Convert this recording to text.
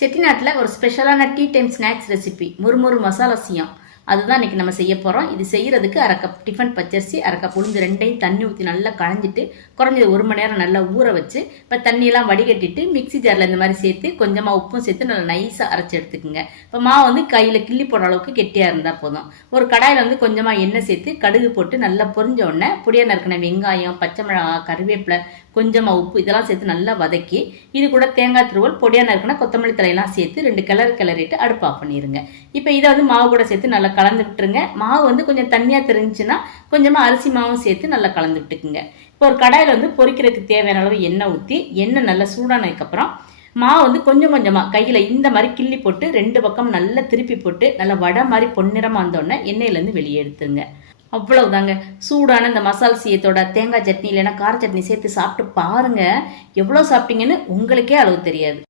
செட்டிநாட்டில் ஒரு ஸ்பெஷலான tea time snacks recipe முறுமுறு மசாலா சியம். அதுதான் இன்றைக்கி நம்ம செய்ய போகிறோம் இது செய்யறதுக்கு அரை கப் டிஃபன் பச்சரிசி அரை கப் உளுந்து ரெண்டையும் தண்ணி ஊற்றி நல்லா களைஞ்சிட்டு குறைஞ்சது ஒரு மணி நேரம் நல்லா ஊற வச்சு இப்போ தண்ணியெல்லாம் வடிகட்டிட்டு மிக்ஸி ஜாரில் இந்த மாதிரி சேர்த்து கொஞ்சமாக உப்பும் சேர்த்து நல்லா நைஸாக அரைச்சி எடுத்துக்கோங்க. இப்போ மாவு வந்து கையில் கிள்ளி போடுற அளவுக்கு கெட்டியாக இருந்தால் போதும். ஒரு கடாயில் வந்து கொஞ்சமாக எண்ணெய் சேர்த்து கடுகு போட்டு நல்லா பொரிஞ்ச உடனே பொடியாக நறுக்கின வெங்காயம் பச்சை மிளகாய் கருவேப்பிலை கொஞ்சமாக உப்பு இதெல்லாம் சேர்த்து நல்லா வதக்கி இது கூட தேங்காய் துருவல் பொடியாக நறுக்கின கொத்தமல்லி தலையெல்லாம் சேர்த்து ரெண்டு கிளறு கிளறிட்டு அடுப்பு ஆஃப் பண்ணிடுங்க இப்போ இதை வந்து மாவு கூட சேர்த்து நல்லா கலந்து விட்டுருங்க மாவு வந்து கொஞ்சம் தண்ணியாக தெரிஞ்சுன்னா கொஞ்சமாக அரிசி மாவும் சேர்த்து நல்லா கலந்து விட்டுக்குங்க இப்போ ஒரு கடாயில் வந்து பொரிக்கிறதுக்கு தேவையான அளவு எண்ணெய் ஊற்றி எண்ணெய் நல்லா சூடானதுக்கப்புறம் மாவு வந்து கொஞ்சம் கொஞ்சமாக கையில் இந்த மாதிரி கிள்ளி போட்டு ரெண்டு பக்கம் நல்லா திருப்பி போட்டு நல்லா வடை மாதிரி பொன்னிறமாக வந்தோடனே எண்ணெயிலேருந்து வெளியே எடுத்துருங்க. அவ்வளவுதாங்க. சூடான இந்த மசால் சீயத்தோட தேங்காய் சட்னி இல்லைன்னா கார சட்னி சேர்த்து சாப்பிட்டு பாருங்க. எவ்வளோ சாப்பிட்டீங்கன்னு உங்களுக்கே அளவு தெரியாது.